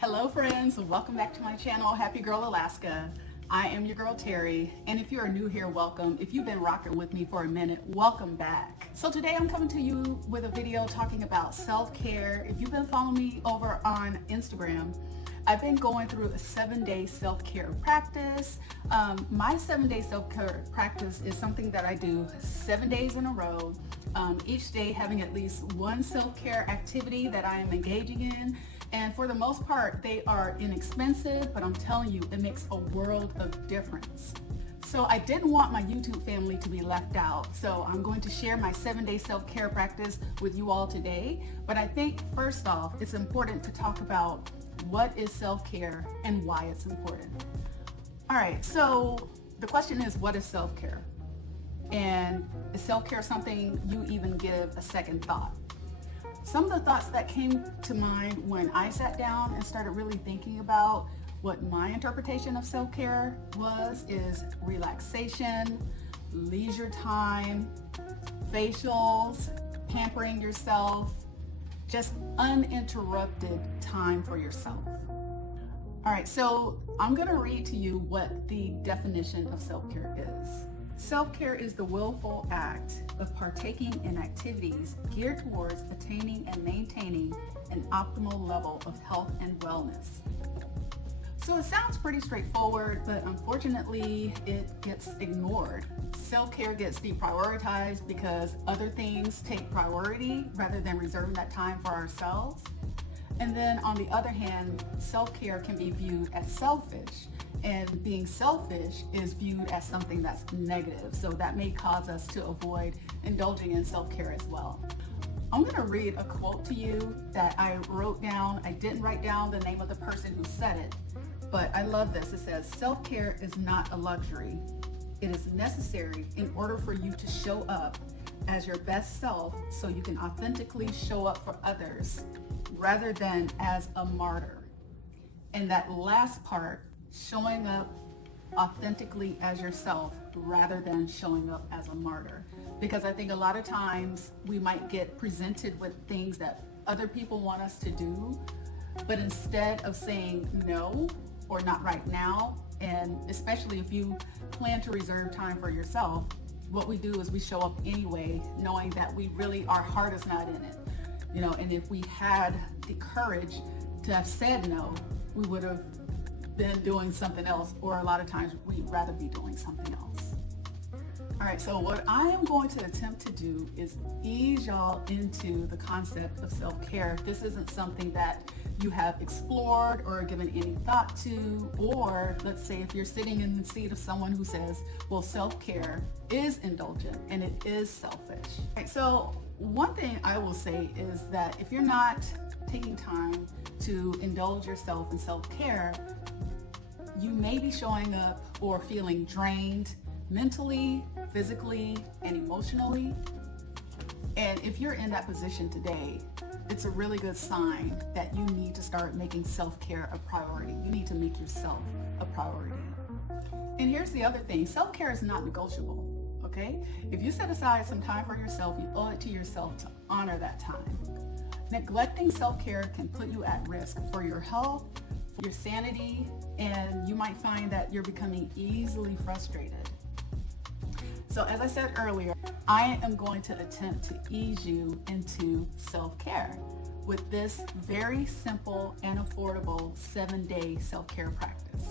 Hello friends, welcome back to my channel, Happy Girl Alaska. I am your girl Terry, and if you are new here, welcome. If you've been rocking with me for a minute, welcome back. So today I'm coming to you with a video talking about self-care. If you've been following me over on Instagram, I've been going through a 7-day self-care practice. My 7-day self-care practice is something that I do 7 days in a row, each day having at least one self-care activity that I am engaging in. And for the most part, they are inexpensive, but I'm telling you, it makes a world of difference. So I didn't want my YouTube family to be left out. So I'm going to share my 7-day self-care practice with you all today. But I think first off, it's important to talk about what is self-care and why it's important. All right, so the question is, what is self-care? And is self-care something you even give a second thought? Some of the thoughts that came to mind when I sat down and started really thinking about what my interpretation of self-care is relaxation, leisure time, facials, pampering yourself, just uninterrupted time for yourself. All right, so I'm gonna read to you what the definition of self-care is. Self-care is the willful act of partaking in activities geared towards attaining and maintaining an optimal level of health and wellness. So it sounds pretty straightforward, but unfortunately it gets ignored. Self-care gets deprioritized because other things take priority rather than reserving that time for ourselves. And then on the other hand, self-care can be viewed as selfish. And being selfish is viewed as something that's negative. So that may cause us to avoid indulging in self-care as well. I'm gonna read a quote to you that I wrote down. I didn't write down the name of the person who said it, but I love this. It says, self-care is not a luxury. It is necessary in order for you to show up as your best self so you can authentically show up for others rather than as a martyr. And that last part, showing up authentically as yourself rather than showing up as a martyr. Because I think a lot of times we might get presented with things that other people want us to do, but instead of saying no or not right now, and especially if you plan to reserve time for yourself, what we do is we show up anyway, knowing that our heart is not in it. And if we had the courage to have said no, we would have been doing something else, or a lot of times we'd rather be doing something else. All right, so what I am going to attempt to do is ease y'all into the concept of self-care. This isn't something that you have explored or given any thought to, or let's say if you're sitting in the seat of someone who says, well, self-care is indulgent and it is selfish. All right, so one thing I will say is that if you're not taking time to indulge yourself in self-care, you may be showing up or feeling drained mentally, physically, and emotionally. And if you're in that position today, it's a really good sign that you need to start making self-care a priority. You need to make yourself a priority. And here's the other thing, self-care is not negotiable, okay? If you set aside some time for yourself, you owe it to yourself to honor that time. Neglecting self-care can put you at risk for your health, for your sanity, and you might find that you're becoming easily frustrated. So as I said earlier, I am going to attempt to ease you into self-care with this very simple and affordable 7-day self-care practice.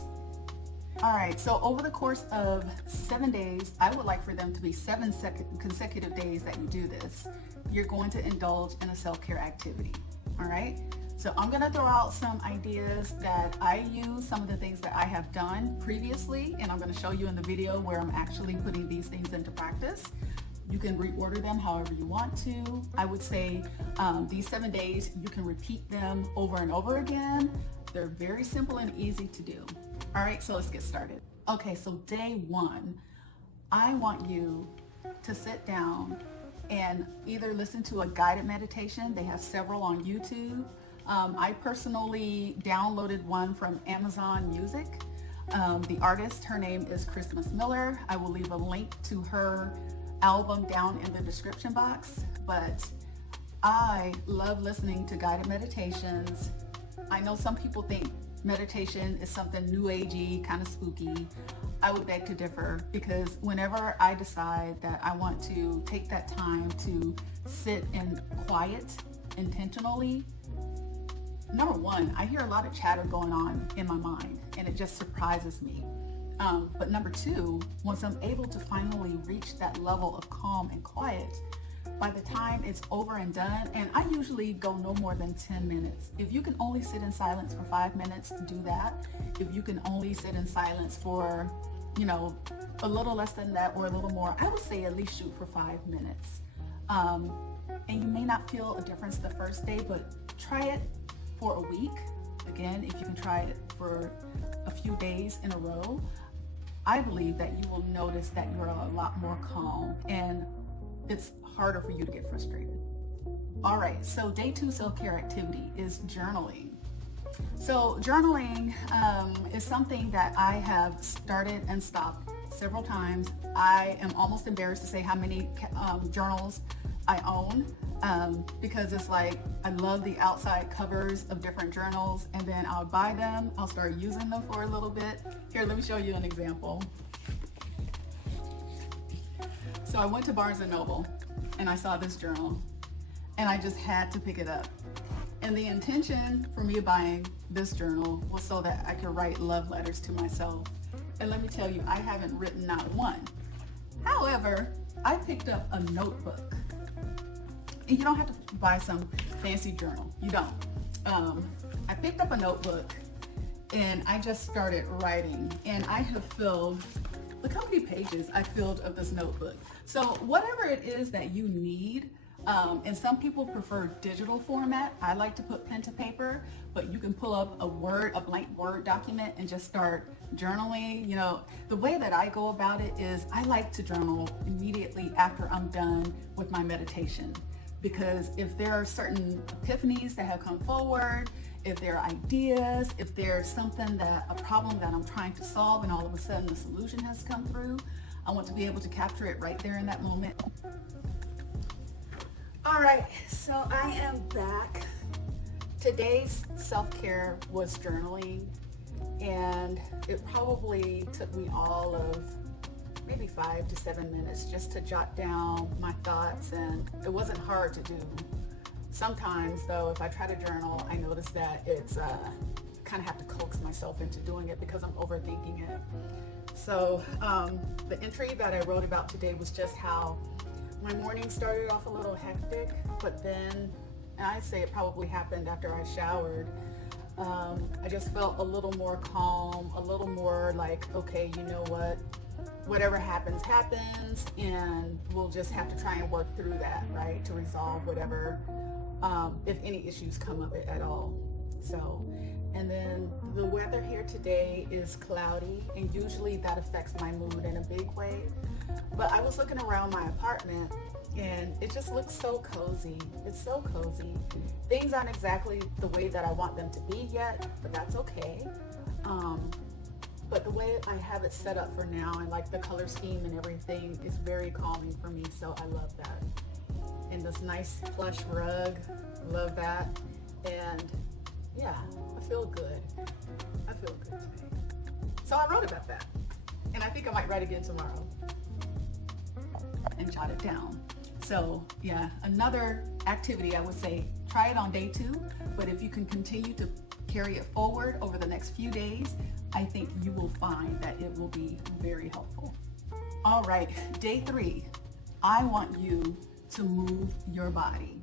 All right, so over the course of 7 days, I would like for them to be 7 consecutive days that you do this. You're going to indulge in a self-care activity, all right? So I'm gonna throw out some ideas that I use, some of the things that I have done previously, and I'm gonna show you in the video where I'm actually putting these things into practice. You can reorder them however you want to. I would say these 7 days, you can repeat them over and over again. They're very simple and easy to do. All right, so let's get started. Okay, so day 1, I want you to sit down and either listen to a guided meditation. They have several on YouTube. I personally downloaded one from Amazon Music. The artist, her name is Christmas Miller. I will leave a link to her album down in the description box, but I love listening to guided meditations I know some people think meditation is something new agey, kind of spooky. I would beg to differ, because whenever I decide that I want to take that time to sit in quiet intentionally, number one, I hear a lot of chatter going on in my mind, and it just surprises me. But number two, once I'm able to finally reach that level of calm and quiet, by the time it's over and done, and I usually go no more than 10 minutes. If you can only sit in silence for 5 minutes, do that. If you can only sit in silence for, a little less than that or a little more, I would say at least shoot for 5 minutes. And you may not feel a difference the first day, but try it for a week. Again, if you can try it for a few days in a row, I believe that you will notice that you're a lot more calm and it's harder for you to get frustrated. All right, so day 2 self-care activity is journaling. So journaling is something that I have started and stopped several times. I am almost embarrassed to say how many journals I own, because it's like I love the outside covers of different journals, and then I'll buy them, I'll start using them for a little bit. Here, let me show you an example. So I went to Barnes & Noble and I saw this journal and I just had to pick it up. And the intention for me buying this journal was so that I could write love letters to myself. And let me tell you, I haven't written not one. However, I picked up a notebook. And you don't have to buy some fancy journal. You don't. I picked up a notebook and I just started writing, and I have filled, look how many pages I filled of this notebook. So whatever it is that you need, and some people prefer digital format. I like to put pen to paper, but you can pull up a blank Word document and just start journaling. The way that I go about it is I like to journal immediately after I'm done with my meditation. Because if there are certain epiphanies that have come forward, if there are ideas, if there's a problem that I'm trying to solve and all of a sudden the solution has come through, I want to be able to capture it right there in that moment. All right, so I am back. Today's self-care was journaling, and it probably took me all of maybe 5 to 7 minutes just to jot down my thoughts, and it wasn't hard to do. Sometimes though, if I try to journal, I notice that it's kind of have to coax myself into doing it because I'm overthinking it. So the entry that I wrote about today was just how my morning started off a little hectic, but then, and I'd say it probably happened after I showered, I just felt a little more calm, a little more like, okay, you know what? Whatever happens, happens, and we'll just have to try and work through that, right? To resolve whatever, if any issues come of it at all. So, and then the weather here today is cloudy, and usually that affects my mood in a big way. But I was looking around my apartment and it just looks so cozy. It's so cozy. Things aren't exactly the way that I want them to be yet, but that's okay. But the way I have it set up for now, and like the color scheme and everything, is very calming for me, so I love that. And this nice plush rug, love that. And yeah, I feel good. I feel good today. So I wrote about that, and I think I might write again tomorrow and jot it down. So yeah, another activity, I would say try it on day 2, but if you can continue to carry it forward over the next few days, I think you will find that it will be very helpful. All right, day 3, I want you to move your body.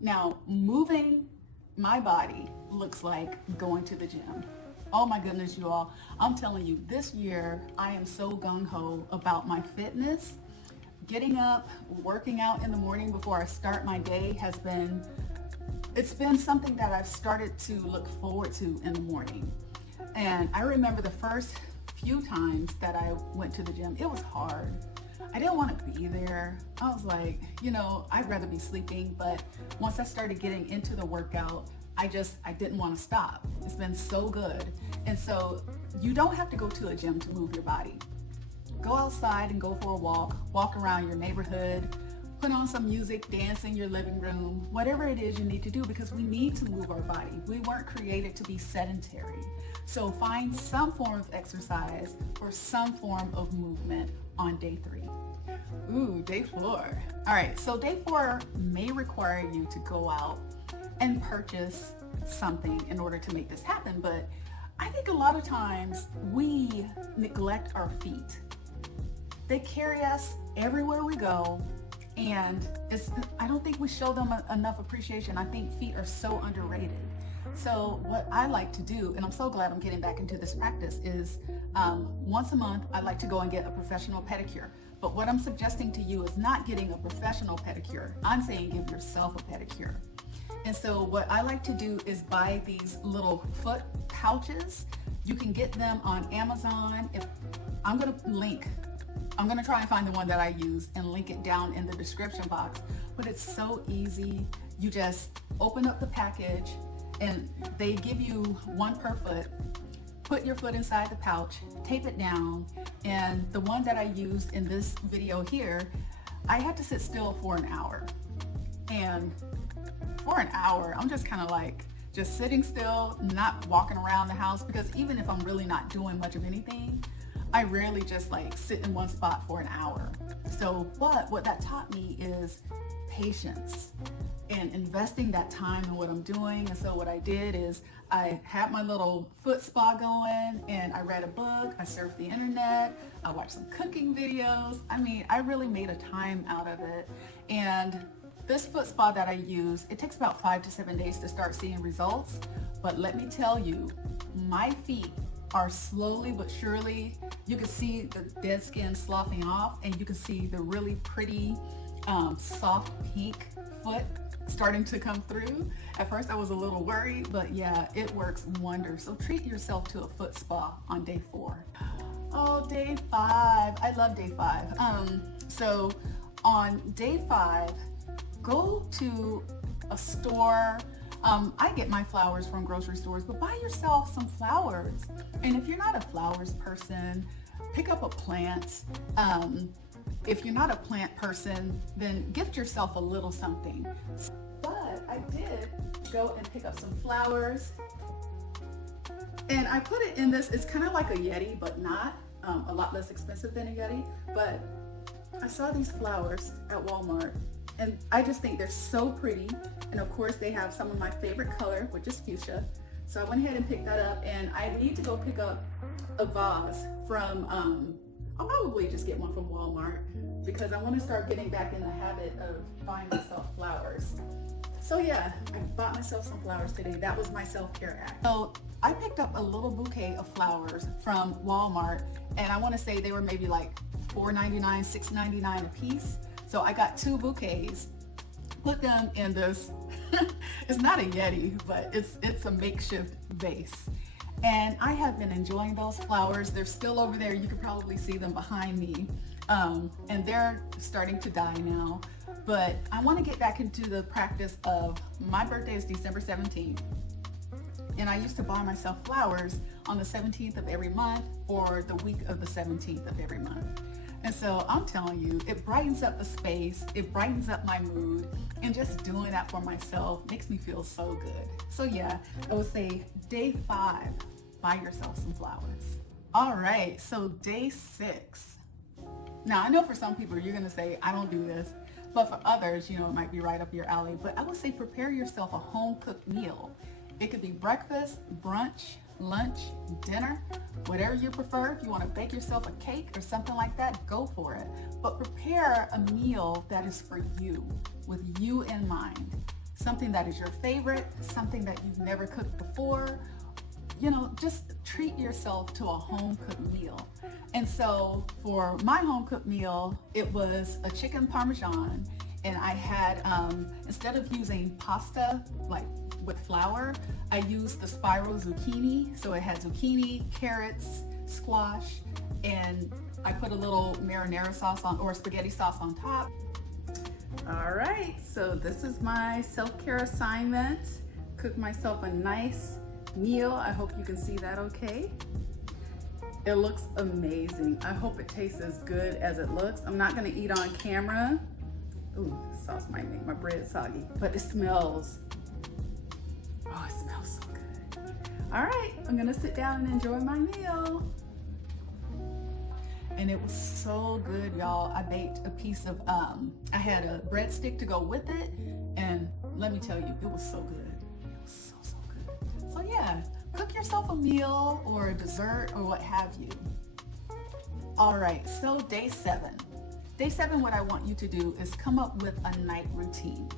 Now, moving my body looks like going to the gym. Oh my goodness, you all. I'm telling you, this year I am so gung-ho about my fitness. Getting up, working out in the morning before I start my day it's been something that I've started to look forward to in the morning. And I remember the first few times that I went to the gym, it was hard. I didn't want to be there. I was like, I'd rather be sleeping. But once I started getting into the workout, I didn't want to stop. It's been so good. And so you don't have to go to a gym to move your body. Go outside and go for a walk around your neighborhood, put on some music, dance in your living room, whatever it is you need to do, because we need to move our body. We weren't created to be sedentary. So find some form of exercise or some form of movement on day 3. Ooh, day 4. All right, so day 4 may require you to go out and purchase something in order to make this happen, but I think a lot of times we neglect our feet. They carry us everywhere we go, and I don't think we show them enough appreciation. I think feet are so underrated. So what I like to do, and I'm so glad I'm getting back into this practice, is once a month I like to go and get a professional pedicure. But what I'm suggesting to you is not getting a professional pedicure. I'm saying give yourself a pedicure. And so what I like to do is buy these little foot pouches. You can get them on Amazon. I'm gonna try and find the one that I use and link it down in the description box. But it's so easy. You just open up the package and they give you one per foot. Put your foot inside the pouch, tape it down, and the one that I used in this video here, I had to sit still for an hour. And for an hour, I'm just kind of like just sitting still, not walking around the house, because even if I'm really not doing much of anything, I rarely just like sit in one spot for an hour. So what that taught me is patience and investing that time in what I'm doing. And so what I did is I had my little foot spa going, and I read a book, I surfed the internet, I watched some cooking videos. I mean, I really made a time out of it. And this foot spa that I use, it takes about 5 to 7 days to start seeing results. But let me tell you, my feet are slowly but surely, you can see the dead skin sloughing off, and you can see the really pretty soft pink foot starting to come through. At first I was a little worried, but yeah, it works wonders. So treat yourself to a foot spa on day 4. Oh, day 5. I love day 5. So on day 5, go to a store. I get my flowers from grocery stores, but buy yourself some flowers. And if you're not a flowers person, pick up a plant. If you're not a plant person, then gift yourself a little something. But I did go and pick up some flowers, and I put it in this, it's kind of like a Yeti, but not, a lot less expensive than a Yeti. But I saw these flowers at Walmart, and I just think they're so pretty. And of course they have some of my favorite color, which is fuchsia. So I went ahead and picked that up, and I need to go pick up a vase from, I'll probably just get one from Walmart, because I want to start getting back in the habit of buying myself flowers. So yeah, I bought myself some flowers today. That was my self-care act. So I picked up a little bouquet of flowers from Walmart, and I want to say they were maybe like $4.99, $6.99 a piece. So I got 2 bouquets, put them in this, it's not a Yeti, but it's a makeshift vase. And I have been enjoying those flowers. They're still over there. You can probably see them behind me. And they're starting to die now. But I want to get back into the practice of, my birthday is December 17th. And I used to buy myself flowers on the 17th of every month, or the week of the 17th of every month. And so I'm telling you, it brightens up the space, it brightens up my mood, and just doing that for myself makes me feel so good. So yeah, I would say day 5, buy yourself some flowers. All right, so day 6. Now I know for some people you're gonna say, I don't do this, but for others, you know, it might be right up your alley. But I would say prepare yourself a home-cooked meal. It could be breakfast, brunch, lunch, dinner, whatever you prefer. If you want to bake yourself a cake or something like that, go for it. But prepare a meal that is for you, with you in mind. Something that is your favorite, something that you've never cooked before. You know, just treat yourself to a home-cooked meal. And so for my home-cooked meal, it was a chicken parmesan, and I had, instead of using pasta, like with flour, I used the spiral zucchini. So it had zucchini, carrots, squash, and I put a little marinara sauce on, or spaghetti sauce on top. All right, so this is my self-care assignment. Cook myself a nice meal. I hope you can see that okay. It looks amazing. I hope it tastes as good as it looks. I'm not gonna eat on camera, Ooh, sauce might make my bread soggy, but it smells, oh, it smells so good. All right, I'm gonna sit down and enjoy my meal. And it was so good, y'all. I baked a piece of, I had a breadstick to go with it, and let me tell you, it was so good. It was so good. So yeah, cook yourself a meal or a dessert or what have you. All right, so day 7. Day 7, what I want you to do is come up with a night routine.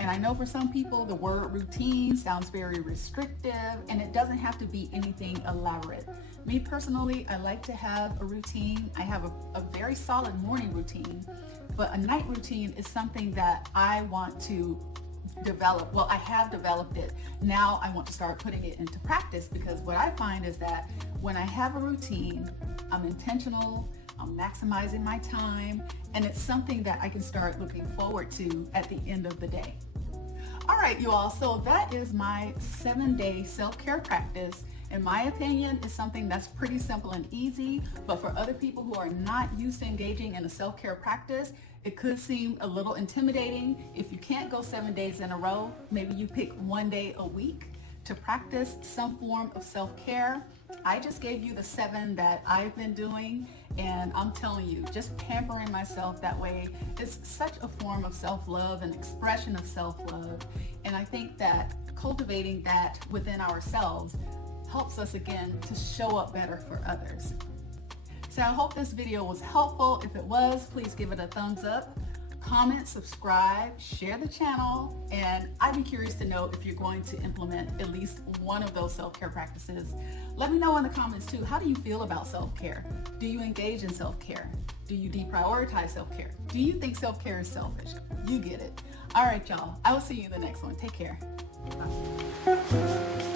And I know for some people, the word routine sounds very restrictive, and it doesn't have to be anything elaborate. Me personally, I like to have a routine. I have a very solid morning routine, but a night routine is something that I want to develop. Well, I have developed it. Now I want to start putting it into practice, because what I find is that when I have a routine, I'm intentional, I'm maximizing my time, and it's something that I can start looking forward to at the end of the day. All right, you all, so that is my 7-day self-care practice. In my opinion, it's something that's pretty simple and easy, but for other people who are not used to engaging in a self-care practice, it could seem a little intimidating. If you can't go 7 days in a row, maybe you pick 1 day a week to practice some form of self-care. I just gave you the 7 that I've been doing, and I'm telling you, just pampering myself that way is such a form of self-love, an expression of self-love. And I think that cultivating that within ourselves helps us again to show up better for others. So I hope this video was helpful. If it was, please give it a thumbs up. Comment, subscribe, share the channel, and I'd be curious to know if you're going to implement at least one of those self-care practices. Let me know in the comments too, how do you feel about self-care? Do you engage in self-care? Do you deprioritize self-care? Do you think self-care is selfish? You get it. All right, y'all. I will see you in the next one. Take care. Bye.